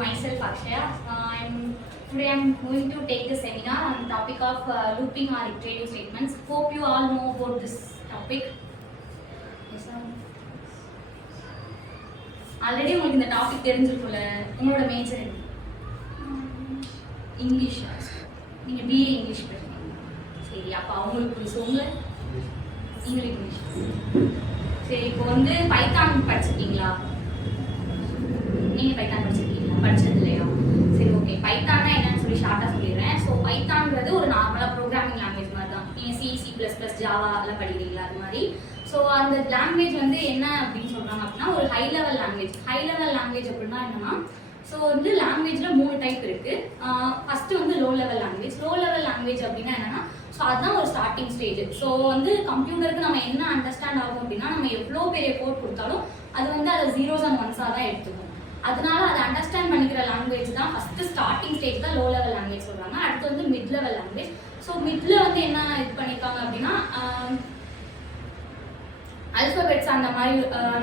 myself Akshaya. Today I'm going to take the seminar on the topic of looping or iterative statements. Hope you all know about this topic. Yes, sir. Already உங்களுக்கு இந்த topic தெரிஞ்சிருக்கும்ல. உங்களோட major என்ன? English. நீங்க BA English படிக்கிறீங்க. சரி, அப்ப அவங்களுக்கு புரியுங்க இங்கிலீஷ். சரி, இப்போ வந்து பைத்தான் படிச்சிருக்கீங்களா? நீங்க பைத்தான் படிச்சிருக்கீங்களா? படிச்சது இல்லையா? சரி, ஓகே. பைத்தான்னா என்னன்னு சொல்லி ஷார்ட்டா சொல்லிடுறேன். ஸோ பைத்தான்ங்கிறது ஒரு நார்மலா ப்ரோக்ராமிங் லாங்குவேஜ் மாதிரி தான். நீங்க C++, ஜாவா எல்லாம் படிக்கிறீங்களா அது மாதிரி. ஸோ அந்த லாங்குவேஜ் வந்து என்ன அப்படின்னு சொல்றாங்க அப்படின்னா ஒரு high level language. High level language அப்படின்னா என்னன்னா, ஸோ வந்து லாங்குவேஜ்ல 3 டைப் இருக்கு. ஃபர்ஸ்ட் வந்து low level language. Low level language அப்படின்னா என்னன்னா, ஸோ அதுதான் ஒரு ஸ்டார்டிங் ஸ்டேஜ். ஸோ வந்து கம்ப்யூட்டருக்கு நம்ம என்ன அண்டர்ஸ்டாண்ட் ஆகும் அப்படின்னா, நம்ம எவ்வளோ பெரிய கோட் கொடுத்தாலும் அது வந்து அதை 0s and 1s தான் எடுத்துக்கும். அதனால அதை அண்டர்ஸ்டாண்ட் பண்ணிக்கிற லாங்குவேஜ் தான் ஃபர்ஸ்ட் ஸ்டார்டிங் ஸ்டேஜ் தான் லோ லெவல் லாங்குவேஜ் சொல்றாங்க. அடுத்து வந்து மிட் லெவல் லாங்குவேஜ். ஸோ மிட்ல வந்து என்ன இது பண்ணியிருக்காங்க அப்படின்னா, அல்பபெட்ஸ் அந்த மாதிரி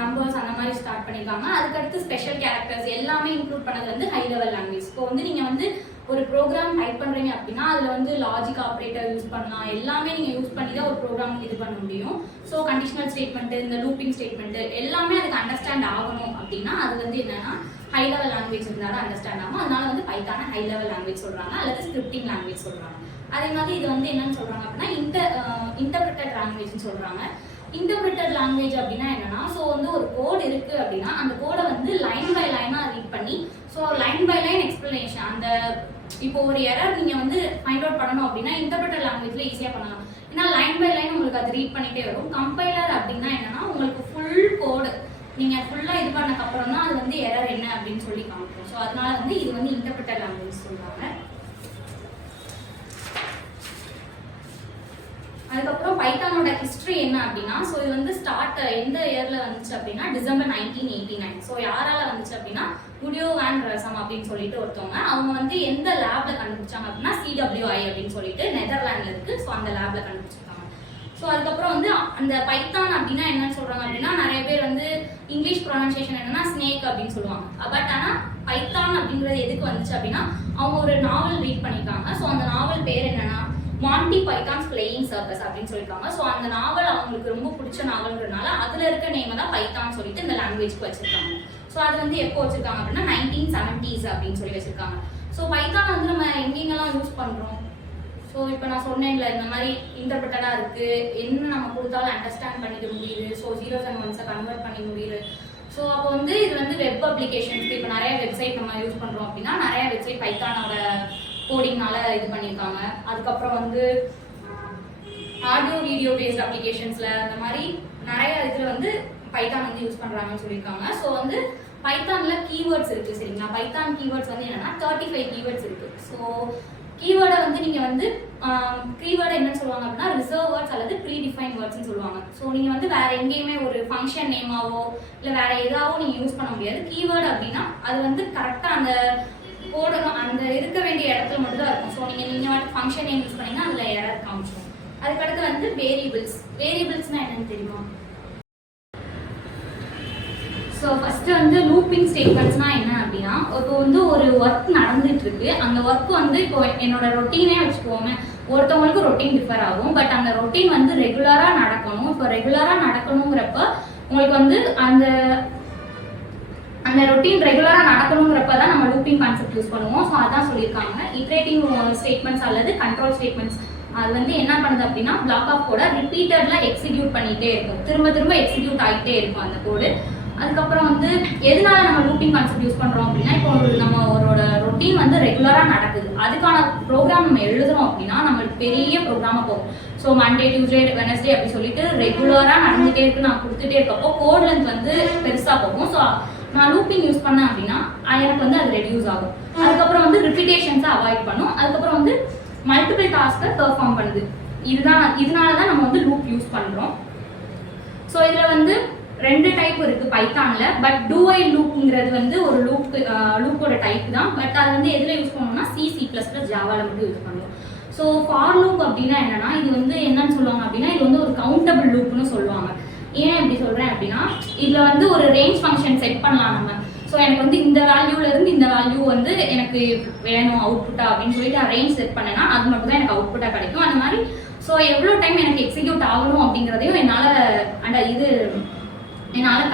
நம்பர்ஸ் அந்த மாதிரி ஸ்டார்ட் பண்ணியிருக்காங்க. அதுக்கடுத்து ஸ்பெஷல் கேரக்டர்ஸ் எல்லாமே இன்க்ளூட் பண்ணது வந்து ஹை லெவல் லாங்குவேஜ். இப்போ வந்து நீங்கள் வந்து ஒரு ப்ரோக்ராம் டைப் பண்ணுறீங்க அப்படின்னா அதில் வந்து லாஜிக் ஆப்ரேட்டர் யூஸ் பண்ணலாம். எல்லாமே நீங்கள் யூஸ் பண்ணி தான் ஒரு ப்ரோக்ராம் இது பண்ண முடியும். ஸோ கண்டிஷனல் ஸ்டேட்மெண்ட்டு, இந்த லூப்பிங் ஸ்டேட்மெண்ட்டு எல்லாமே அதுக்கு அண்டர்ஸ்டாண்ட் ஆகணும் அப்படின்னா அது வந்து என்னன்னா ஹை லெவல் லாங்குவேஜ் இருந்தாலும் அண்டர்ஸ்டாண்ட் ஆகும். அதனால வந்து பைத்தான ஹை லெவல் லாங்குவேஜ் சொல்கிறாங்க, அல்லது ஸ்கிரிப்டிங் லாங்குவேஜ் சொல்கிறாங்க. அதே மாதிரி இது வந்து என்னன்னு சொல்கிறாங்க அப்படின்னா இன்டர்பிரட்டட் லாங்குவேஜ்னு சொல்கிறாங்க. இன்டர்பிரட்டட் லாங்குவேஜ் அப்படின்னா என்னன்னா, ஸோ வந்து ஒரு கோட் இருக்கு அப்படின்னா அந்த கோடை வந்து லைன் பை லைனா ரீட் பண்ணி, so line by line explanation, அந்த இப்போ ஒரு எரர் நீங்க வந்து ஃபைண்ட் அவுட் பண்ணணும் அப்படின்னா இன்டர்பிரட்டட் லாங்குவேஜ்ல ஈஸியா பண்ணலாம். ஏன்னா லைன் பை லைன் உங்களுக்கு அது ரீட் பண்ணிட்டே வரும். கம்பைலர் அப்படின்னா என்னன்னா, உங்களுக்கு ஃபுல் கோடு நீங்க ஃபுல்லா இது பண்ணக்கு அப்புறம் தான் அது வந்து எரர் என்ன அப்படின்னு சொல்லி காமிக்கும். ஸோ அதனால வந்து இது வந்து இன்டர்பிரட்டட் லாங்குவேஜ் சொல்றாங்க. அதுக்கப்புறம் பைத்தானோட ஹிஸ்ட்ரி என்ன அப்படின்னா, ஸோ இது வந்து ஸ்டார்ட் எந்த இயர்ல வந்துச்சு அப்படின்னா டிசம்பர் 1989. ஸோ யாரால வந்துச்சு அப்படின்னா குடியோ வேன் ரசம் அப்படின்னு சொல்லிட்டு ஒருத்தவங்க, அவங்க வந்து எந்த லேப்ல கண்டுபிடிச்சாங்க அப்படின்னா CWI அப்படின்னு சொல்லிட்டு நெதர்லாண்ட்ல இருக்கு. ஸோ அந்த லேப்ல கண்டுபிடிச்சிருக்காங்க. ஸோ அதுக்கப்புறம் வந்து அந்த பைத்தான் அப்படின்னா என்னன்னு சொல்றாங்க அப்படின்னா, நிறைய பேர் வந்து இங்கிலீஷ் ப்ரொனன்சியேஷன் என்னன்னா ஸ்னேக் அப்படின்னு சொல்லுவாங்க. பட் ஆனா பைத்தான் அப்படிங்கிறது எதுக்கு வந்துச்சு அப்படின்னா, அவங்க ஒரு நாவல் ரீட் பண்ணிருக்காங்க. ஸோ அந்த நாவல் பேர் என்னன்னா மான்டி பைத்தான்ஸ் பிளேயிங் சர்க்கஸ் அப்படின்னு சொல்லியிருக்காங்க. ஸோ அந்த நாவல் அவங்களுக்கு ரொம்ப பிடிச்ச நாவல்ன்றதுனால அதுல இருக்க நேம் தான் பைத்தான் சொல்லிட்டு இந்த லாங்குவேஜ்க்கு வச்சிருக்காங்க. ஸோ அது வந்து எப்போ வச்சிருக்காங்க அப்படின்னா 1970s அப்படின்னு சொல்லி வச்சிருக்காங்க. ஸோ பைத்தான் வந்து நம்ம எங்கெங்கெல்லாம் யூஸ் பண்றோம். ஸோ இப்போ நான் சொன்னேன்ல இந்த மாதிரி இன்டர்பிரட்டடா இருக்கு, என்ன நம்ம கொடுத்தாலும் அண்டர்ஸ்டாண்ட் பண்ணிக்க முடியுது. So 0s and 1s convert பண்ணி முடியுது. ஸோ அப்போ வந்து இது வந்து வெப் அப்ளிகேஷன்ஸ்க்கு இப்போ நிறைய வெப்சைட் நம்ம யூஸ் பண்றோம் அப்படின்னா நிறைய வெப்சைட் பைத்தானோட கோடிங்னால இது பண்ணியிருக்காங்க. அதுக்கப்புறம் வந்து ஆடியோ வீடியோ பேஸ்ட் அப்ளிகேஷன்ஸ்ல அந்த மாதிரி நிறைய இதுல வந்து பைத்தான் வந்து யூஸ் பண்றாங்கன்னு சொல்லியிருக்காங்க. ஸோ வந்து பைத்தான்ல கீவேர்ட்ஸ் இருக்கு சரிங்களா. பைத்தான் கீவேர்ட்ஸ் வந்து என்னன்னா 35 கீவேர்ட்ஸ் இருக்கு. ஸோ கீவேர்டை வந்து நீங்க வந்து கீவேர்டை என்னன்னு சொல்லுவாங்க அப்படின்னா ரிசர்வ் வேர்ட்ஸ் அல்லது ப்ரீ டிஃபைன் வேர்ட்ஸ்ன்னு சொல்லுவாங்க. ஸோ நீங்க வந்து வேற எங்கேயுமே ஒரு ஃபங்க்ஷன் நேமாவோ இல்லை வேற ஏதாவோ நீங்க யூஸ் பண்ண முடியாது. கீவேர்டு அப்படின்னா அது வந்து கரெக்டா அந்த போடணும், அந்த இருக்க வேண்டிய இடத்துல மட்டும் தான் இருக்கும். ஸோ நீங்க வந்து ஃபங்க்ஷன் நேம் யூஸ் பண்ணீங்கன்னா அதுல எரர் காமிச்சிடும். அதுக்கடுத்து வந்து வேரியபிள்ஸ்னா என்னன்னு தெரியுமா? ஸோ ஃபர்ஸ்ட் வந்து லூப்பிங் ஸ்டேட்மெண்ட்ஸ்னா என்ன அப்படின்னா, இப்போ வந்து ஒரு ஒர்க் நடந்துட்டு இருக்கு. அந்த ஒர்க் வந்து இப்போ என்னோட ரொட்டீனே வச்சுக்கோங்க. ஒருத்தவங்களுக்கு ரொட்டீன் டிஃபர் ஆகும். பட் அந்த ரொட்டீன் வந்து ரெகுலரா நடக்கணும். இப்போ ரெகுலரா நடக்கணுங்கிறப்ப உங்களுக்கு வந்து அந்த ரொட்டீன் ரெகுலரா நடக்கணுங்கிறப்ப தான் நம்ம லூப்பிங் கான்செப்ட் யூஸ் பண்ணுவோம். ஸோ அதான் சொல்லியிருக்காங்க. இட்ரேட்டிவ் ஸ்டேட்மெண்ட்ஸ் அல்லது கண்ட்ரோல் ஸ்டேட்மெண்ட்ஸ் அது வந்து என்ன பண்ணுது அப்படின்னா பிளாக் ஆஃப் கோட ரிப்பீட்டட்ல எக்ஸிக்யூட் பண்ணிட்டே இருக்கும், திரும்ப திரும்ப எக்ஸிக்யூட் ஆகிட்டே இருக்கும் அந்த கோடு. அதுக்கப்புறம் வந்து எதனால நம்ம லூப்பிங் கான்செப்ட் யூஸ் பண்றோம் அப்படின்னா, இப்போ நம்ம ஒரு ரொட்டீன் வந்து ரெகுலரா நடக்குது, அதுக்கான ப்ரோக்ராம் நம்ம எழுதுறோம் அப்படின்னா நம்மளுக்கு பெரிய ப்ரோக்ராமா போகும். ஸோ மண்டே, டியூஸ்டே, வெனஸ்டே அப்படி சொல்லிட்டு ரெகுலரா நடந்துட்டே இருக்கு, நான் கொடுத்துட்டே இருக்கப்போ கோட் லென்த் வந்து பெருசா போகும். ஸோ நான் லூப்பிங் யூஸ் பண்ணேன் அப்படின்னா எனக்கு வந்து அது ரெடியூஸ் ஆகும். அதுக்கப்புறம் வந்து ரிப்பீட்டேஷன்ஸை அவாய்ட் பண்ணும். அதுக்கப்புறம் வந்து மல்டிபிள் டாஸ்கை பெர்ஃபார்ம் பண்ணுது. இதனால தான் நம்ம வந்து லூப் யூஸ் பண்றோம். ஸோ இதுல வந்து 2 டைப் இருக்கு பைத்தான்ல. பட் டூ வைல் லூப்ங்கிறது வந்து ஒரு லூப்போட டைப் தான். பட் அது வந்து எதுல யூஸ் பண்ணணும்னா C++, ஜாவால மட்டும் யூஸ் பண்ணுவோம். ஸோ ஃபார் லூப் அப்படின்னா என்னன்னா, இது வந்து என்னன்னு சொல்லுவாங்க அப்படின்னா இது வந்து ஒரு கவுண்டபிள் லூப்னு சொல்லுவாங்க. ஏன் இப்படி சொல்றேன் அப்படின்னா, இதுல வந்து ஒரு ரேஞ்ச் ஃபங்க்ஷன் செட் பண்ணலாம் நம்ம. ஸோ எனக்கு வந்து இந்த வேல்யூல இருந்து இந்த வேல்யூ வந்து எனக்கு வேணும் அவுட்புட்டா அப்படின்னு சொல்லிட்டு நான் ரேஞ்ச் செட் பண்ணேன்னா அது மட்டும் தான் எனக்கு அவுட்புட்டா கிடைக்கும். அந்த மாதிரி ஸோ எவ்வளோ டைம் எனக்கு எக்ஸிக்யூட் ஆகணும் அப்படிங்கிறதையும் என்னால்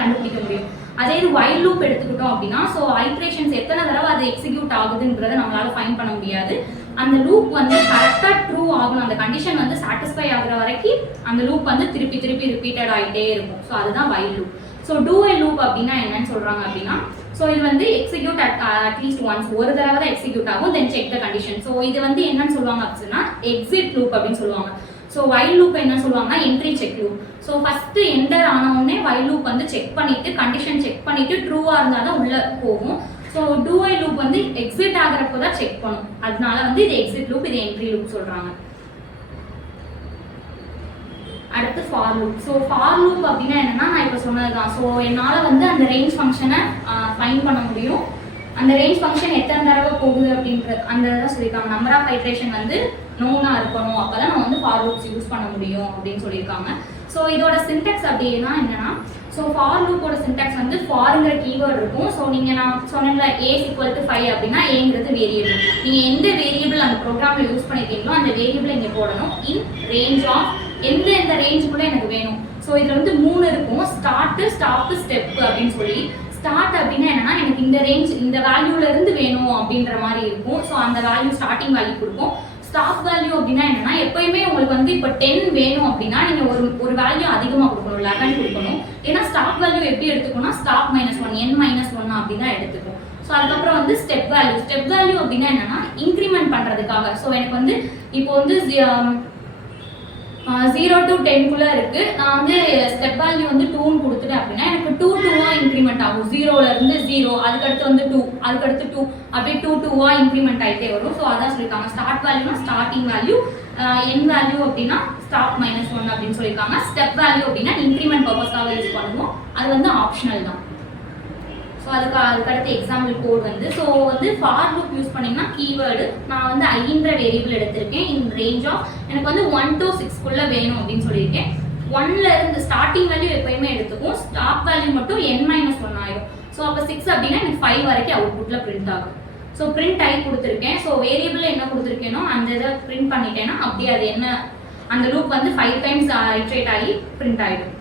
கண்டுபிடிக்க முடியும். அதே இது வைல் லூப் எடுத்துக்கிட்டோம் அப்படின்னா ஸோ ஐட்ரேஷன்ஸ் எத்தனை தடவை அது எக்ஸிக்யூட் ஆகுதுன்றதை நம்மளால ஃபைண்ட் பண்ண முடியாது. அந்த லூப் வந்து கரெக்டாக ட்ரூ ஆகணும், அந்த கண்டிஷன் வந்து சாட்டிஸ்ஃபை ஆகுற வரைக்கும் அந்த லூப் வந்து திருப்பி திருப்பி ரிப்பீட்டட் ஆகிட்டே இருக்கும். ஸோ அதுதான் while loop. So two while loop அப்படின்னா என்னன்னு சொல்றாங்க அப்படின்னா ஸோ இது வந்து எக்ஸிக்யூட் அட்லீஸ்ட் ஒன்ஸ், ஒரு தடவை தான் எக்ஸிக்யூட் ஆகும், தென் செக் த கண்டிஷன். ஸோ இது வந்து என்னன்னு சொல்லுவாங்க அப்படின்னா எக்ஸிட் லூப் அப்படின்னு சொல்லுவாங்க. ஸோ வைல் லூப் என்ன சொல்லுவாங்கன்னா entry check loop. So first enter ஆன உடனே வைல் லூப் வந்து செக் பண்ணிட்டு கண்டிஷன் செக் பண்ணிட்டு ட்ரூவா இருந்தாலும் உள்ள போகும். ஸோ டூ வைல் லூப் வந்து எக்ஸிட் ஆகிறப்போ தான் செக் பண்ணும். அதனால வந்து இது எக்ஸிட் லூப், இது என்ட்ரி லூப் சொல்றாங்க. அடுத்து for loop. So for loop அப்படின்னா என்னன்னா நான் இப்போ சொன்னதுதான். ஸோ என்னால் வந்து அந்த ரேஞ்ச் ஃபங்க்ஷனை ஃபைண்ட் பண்ண முடியும். அந்த ரேஞ்ச் ஃபங்க்ஷன் எத்தனை தடவை போகுது அப்படின்றது அந்த இதான் சொல்லியிருக்காங்க. நம்பர் ஆஃப் ஐட்ரேஷன் வந்து நோனா இருக்கணும், அப்பதான் நம்ம வந்து ஃபார் லூப்ஸ் யூஸ் பண்ண முடியும் அப்படின்னு சொல்லியிருக்காங்க. ஸோ இதோட சின்டெக்ஸ் அப்படின்னா என்னன்னா ஸோ ஃபார் லூப்போட சின்டெக்ஸ் வந்து ஃபார்ங்கிற கீவேர்ட் இருக்கும். ஸோ நீங்கள் நான் சொன்னேன்ல A = 5 அப்படின்னா ஏங்கிறது வேரியபிள். நீங்கள் எந்த வேரியபிள் அந்த ப்ரோக்ராமில் யூஸ் பண்ணிருக்கீங்களோ அந்த வேரியபிள் இங்கே போடணும். இன் ரேஞ்ச் ஆஃப் எந்த ரேஞ்சுக்குள்ளே எனக்கு வேணும். ஸோ இதில் வந்து 3 இருக்கும், ஸ்டார்ட், ஸ்டாப், ஸ்டெப் அப்படின்னு சொல்லி. ஸ்டார்ட் அப்படின்னா என்னன்னா எனக்கு இந்த ரேஞ்ச் இந்த வேல்யூல இருந்து வேணும் அப்படின்ற மாதிரி இருக்கும். ஸோ அந்த வேல்யூ ஸ்டார்டிங் வேல்யூ கொடுக்கும். ஸ்டாப் வேல்யூ அப்படின்னா என்னன்னா எப்பயுமே உங்களுக்கு வந்து இப்போ 10 வேணும் அப்படின்னா நீங்க ஒரு வேல்யூ அதிகமாக கொடுக்கணும், 11 கொடுக்கணும். ஏன்னா ஸ்டாப் வேல்யூ எப்படி எடுத்துக்கணும்னா ஸ்டாப் -1 n-1 அப்படிதான் எடுத்துக்கும். ஸோ அதுக்கப்புறம் வந்து ஸ்டெப் வேல்யூ அப்படின்னா என்னன்னா இன்க்ரிமெண்ட் பண்றதுக்காக. ஸோ எனக்கு வந்து இப்போ வந்து 0 to 10 இருக்கு. நான் வந்து ஸ்டெப் வேல்யூ வந்து 2 கொடுத்துட்டேன் அப்படின்னா எனக்கு 2 இன்க்ரிமெண்ட் ஆகும். 0ல இருந்து 0, அதுக்கடுத்து வந்து 2, அதுக்கடுத்து 2, அப்படியே 2 இன்க்ரிமெண்ட் ஆகிட்டே வரும். ஸோ அதான் சொல்லியிருக்காங்க. ஸ்டார்ட் வேல்யூனா ஸ்டார்டிங் வேல்யூ, என் வேல்யூ அப்படின்னா ஸ்டாப் -1 அப்படின்னு சொல்லியிருக்காங்க. ஸ்டெப் வேல்யூ அப்படின்னா இன்க்ரிமெண்ட் பர்பஸ்க்காக யூஸ் பண்ணுவோம், அது வந்து ஆப்ஷனல் தான். ஸோ அதுக்கடுத்து எக்ஸாம்பிள் கோட் வந்து ஸோ வந்து ஃபார் லூப் யூஸ் பண்ணிங்கன்னா கீவேர்டு நான் வந்து ஐன்ற வேரியபிள் எடுத்திருக்கேன். இன் ரேஞ்ச் ஆஃப் எனக்கு வந்து 1 to 6 வேணும் அப்படின்னு சொல்லியிருக்கேன். 1ல இருந்து ஸ்டார்டிங் வேல்யூ எப்பயுமே எடுத்துக்கும், ஸ்டாப் வேல்யூ மட்டும் n-1 ஆயிடும். ஸோ அப்போ 6 அப்படின்னா எனக்கு 5 வரைக்கும் அவுட்புட்ல பிரிண்ட் ஆகும். ஸோ பிரிண்ட் ஆகி கொடுத்துருக்கேன். ஸோ வேரியபிள் என்ன கொடுத்துருக்கேனோ அந்த இதை பிரிண்ட் பண்ணிட்டேன்னா அப்படியே அது என்ன அந்த லூப் வந்து 5 டைம்ஸ் இட்ரேட் ஆகி பிரிண்ட் ஆகிடும்.